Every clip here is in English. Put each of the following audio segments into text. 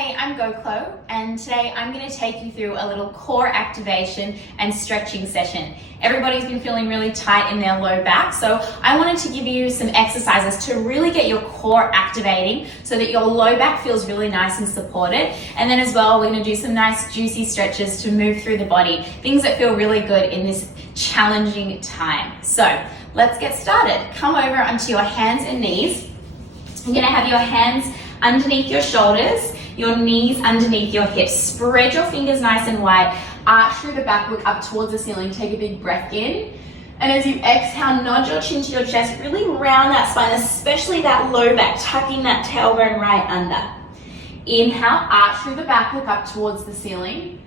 Hey, I'm GoClo, and today I'm going to take you through a little core activation and stretching session. Everybody's been feeling really tight in their low back, so I wanted to give you some exercises to really get your core activating so that your low back feels really nice and supported. And then as well, we're going to do some nice juicy stretches to move through the body, things that feel really good in this challenging time. So let's get started. Come over onto your hands and knees. You're going to have your hands underneath your shoulders, your knees underneath your hips. Spread your fingers nice and wide. Arch through the back, look up towards the ceiling. Take a big breath in. And as you exhale, nod your chin to your chest. Really round that spine, especially that low back, tucking that tailbone right under. Inhale, arch through the back, look up towards the ceiling.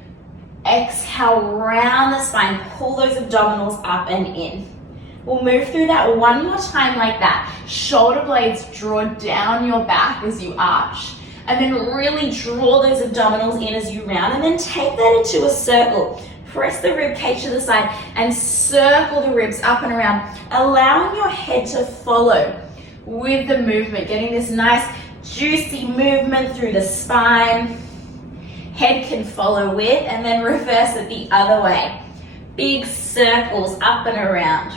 Exhale, round the spine. Pull those abdominals up and in. We'll move through that one more time like that. Shoulder blades draw down your back as you arch. And then really draw those abdominals in as you round, and then take that into a circle. Press the rib cage to the side and circle the ribs up and around, allowing your head to follow with the movement, getting this nice juicy movement through the spine. Head can follow with, and then reverse it the other way. Big circles up and around.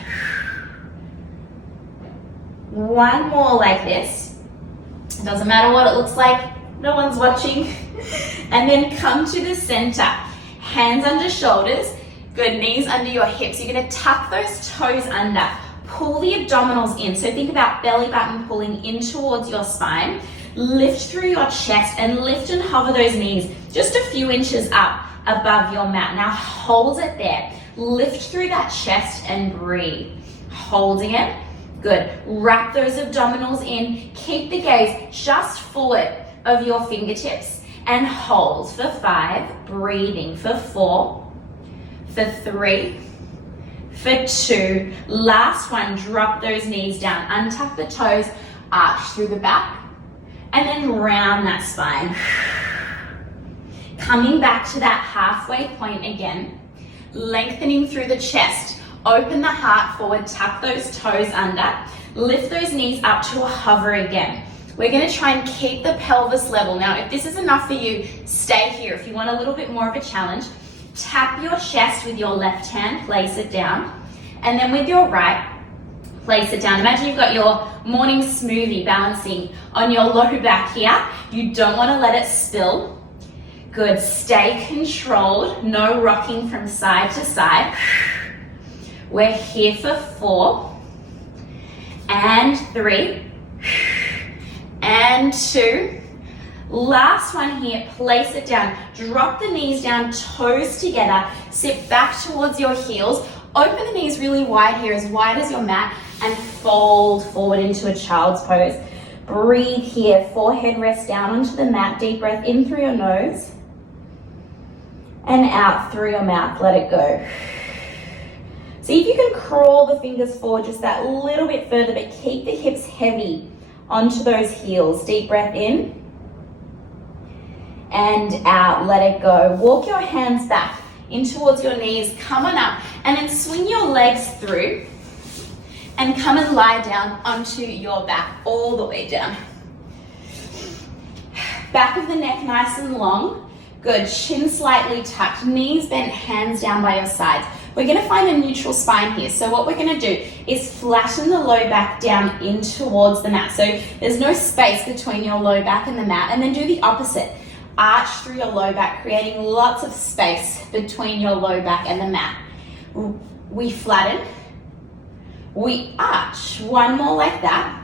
One more like this. It doesn't matter what it looks like. No one's watching. And then come to the center. Hands under shoulders. Good, knees under your hips. You're going to tuck those toes under. Pull the abdominals in. So think about belly button pulling in towards your spine. Lift through your chest and lift and hover those knees just a few inches up above your mat. Now hold it there. Lift through that chest and breathe. Holding it. Good. Wrap those abdominals in. Keep the gaze just forward of your fingertips and hold for 5, breathing for 4, for 3, for 2. Last one, drop those knees down, untuck the toes, arch through the back, and then round that spine. Coming back to that halfway point again, lengthening through the chest, open the heart forward, tuck those toes under, lift those knees up to a hover again. We're going to try and keep the pelvis level. Now, if this is enough for you, stay here. If you want a little bit more of a challenge, tap your chest with your left hand, place it down, and then with your right, place it down. Imagine you've got your morning smoothie balancing on your low back here. You don't want to let it spill. Good, stay controlled, no rocking from side to side. We're here for 4, and 3, and 2. Last one here, place it down. Drop the knees down, toes together. Sit back towards your heels. Open the knees really wide here, as wide as your mat, and fold forward into a child's pose. Breathe here, forehead rests down onto the mat. Deep breath in through your nose and out through your mouth. Let it go. See if you can crawl the fingers forward just that little bit further, but keep the hips heavy onto those heels. Deep breath in and out. Let it go. Walk your hands back in towards your knees. Come on up and then swing your legs through and come and lie down onto your back all the way down. Back of the neck nice and long. Good. Chin slightly tucked. Knees bent, hands down by your sides. We're going to find a neutral spine here. So what we're going to do is flatten the low back down in towards the mat. So there's no space between your low back and the mat. And then do the opposite. Arch through your low back, creating lots of space between your low back and the mat. We flatten. We arch. One more like that.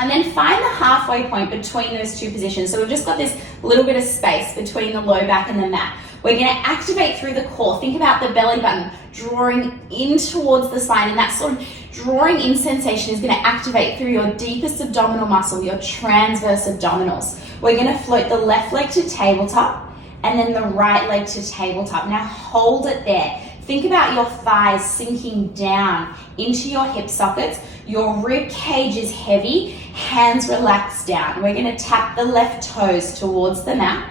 And then find the halfway point between those two positions. So we've just got this little bit of space between the low back and the mat. We're going to activate through the core. Think about the belly button drawing in towards the spine, and that sort of drawing in sensation is going to activate through your deepest abdominal muscle, your transverse abdominals. We're going to float the left leg to tabletop and then the right leg to tabletop. Now hold it there. Think about your thighs sinking down into your hip sockets. Your rib cage is heavy, hands relax down. We're going to tap the left toes towards the mat.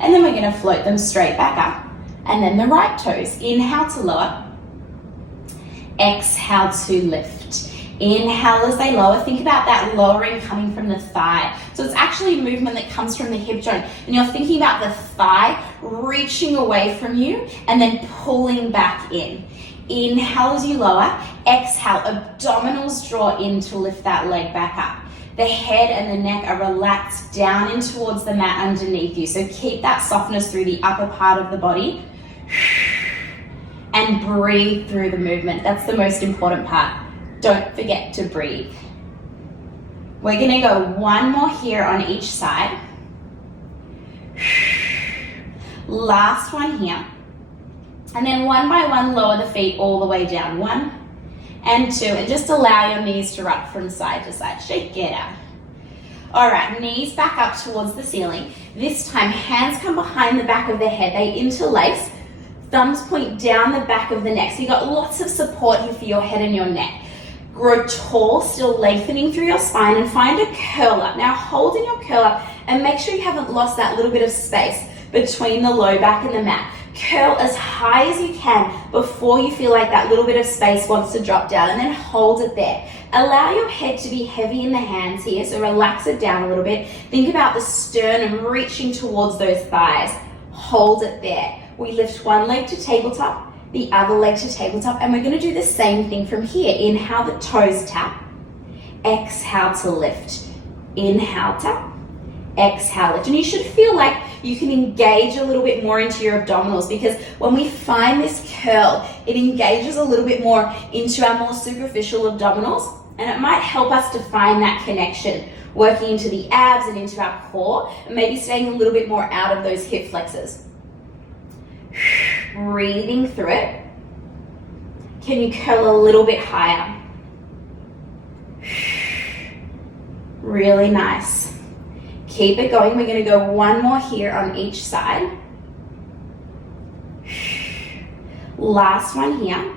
And then we're going to float them straight back up. And then the right toes. Inhale to lower. Exhale to lift. Inhale as they lower. Think about that lowering coming from the thigh. So it's actually a movement that comes from the hip joint. And you're thinking about the thigh reaching away from you and then pulling back in. Inhale as you lower. Exhale, abdominals draw in to lift that leg back up. The head and the neck are relaxed down in towards the mat underneath you. So keep that softness through the upper part of the body. And breathe through the movement. That's the most important part. Don't forget to breathe. We're gonna go one more here on each side. Last one here. And then one by one, lower the feet all the way down. 1 and 2, and just allow your knees to rock from side to side. Shake it out. All right, knees back up towards the ceiling. This time, hands come behind the back of the head. They interlace. Thumbs point down the back of the neck. So you've got lots of support here for your head and your neck. Grow tall, still lengthening through your spine, and find a curl up. Now hold in your curl up and make sure you haven't lost that little bit of space between the low back and the mat. Curl as high as you can before you feel like that little bit of space wants to drop down, and then hold it there. Allow your head to be heavy in the hands here, so relax it down a little bit. Think about the sternum reaching towards those thighs. Hold it there. We lift one leg to tabletop, the other leg to tabletop, and we're going to do the same thing from here. Inhale, the toes tap. Exhale to lift. Inhale, tap. Exhale, lift. And you should feel like you can engage a little bit more into your abdominals, because when we find this curl, it engages a little bit more into our more superficial abdominals, and it might help us to find that connection, working into the abs and into our core, and maybe staying a little bit more out of those hip flexors. Breathing through it. Can you curl a little bit higher? Really nice. Keep it going. We're going to go one more here on each side. Last one here.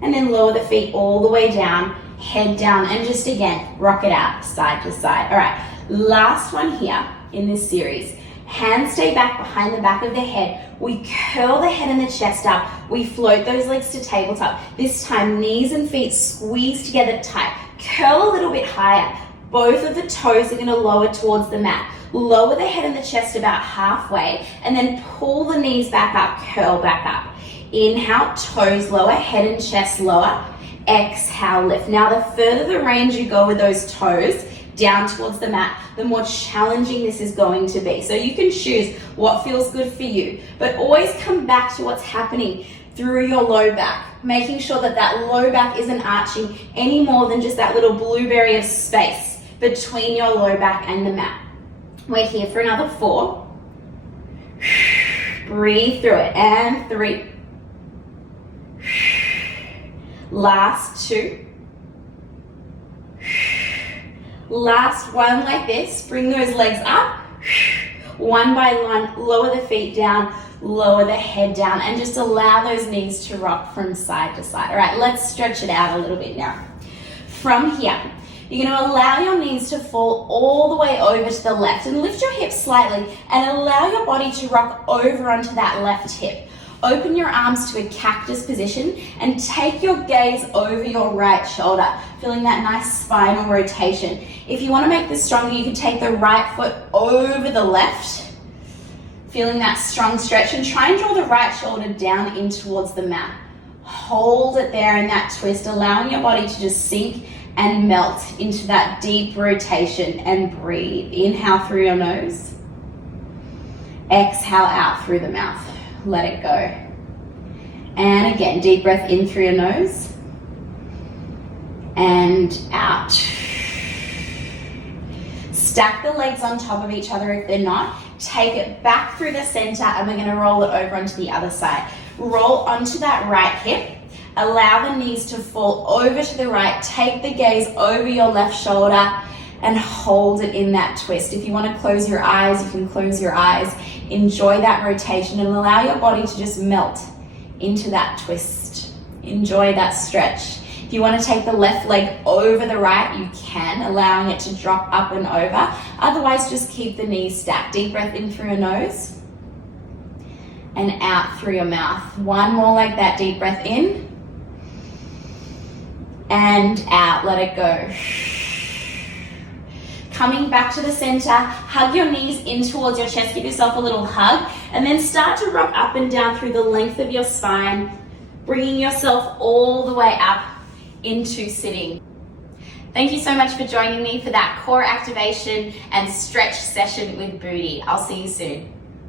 And then lower the feet all the way down, head down, and just again, rock it out side to side. All right, last one here in this series. Hands stay back behind the back of the head. We curl the head and the chest up. We float those legs to tabletop. This time, knees and feet squeeze together tight. Curl a little bit higher. Both of the toes are going to lower towards the mat. Lower the head and the chest about halfway, and then pull the knees back up, curl back up. Inhale, toes lower, head and chest lower. Exhale, lift. Now, the further the range you go with those toes down towards the mat, the more challenging this is going to be. So you can choose what feels good for you, but always come back to what's happening through your low back, making sure that that low back isn't arching any more than just that little blueberry of space between your low back and the mat. We're here for another 4. Breathe through it, and 3. Last 2. Last one like this. Bring those legs up. One by one, lower the feet down, lower the head down, and just allow those knees to rock from side to side. All right, let's stretch it out a little bit now. From here, you're going to allow your knees to fall all the way over to the left, and lift your hips slightly and allow your body to rock over onto that left hip. Open your arms to a cactus position and take your gaze over your right shoulder, feeling that nice spinal rotation. If you want to make this stronger, you can take the right foot over the left, feeling that strong stretch, and try and draw the right shoulder down in towards the mat. Hold it there in that twist, allowing your body to just sink and melt into that deep rotation, and breathe. Inhale through your nose. Exhale out through the mouth. Let it go. And again, deep breath in through your nose and out. Stack the legs on top of each other if they're not. Take it back through the center, and we're going to roll it over onto the other side. Roll onto that right hip. Allow the knees to fall over to the right. Take the gaze over your left shoulder and hold it in that twist. If you want to close your eyes, you can close your eyes. Enjoy that rotation and allow your body to just melt into that twist. Enjoy that stretch. If you want to take the left leg over the right, you can, allowing it to drop up and over. Otherwise, just keep the knees stacked. Deep breath in through your nose and out through your mouth. One more like that. Deep breath in and out. Let it go. Coming back to the center, hug your knees in towards your chest, give yourself a little hug, and then start to rock up and down through the length of your spine, bringing yourself all the way up into sitting. Thank you so much for joining me for that core activation and stretch session with Booty. I'll see you soon.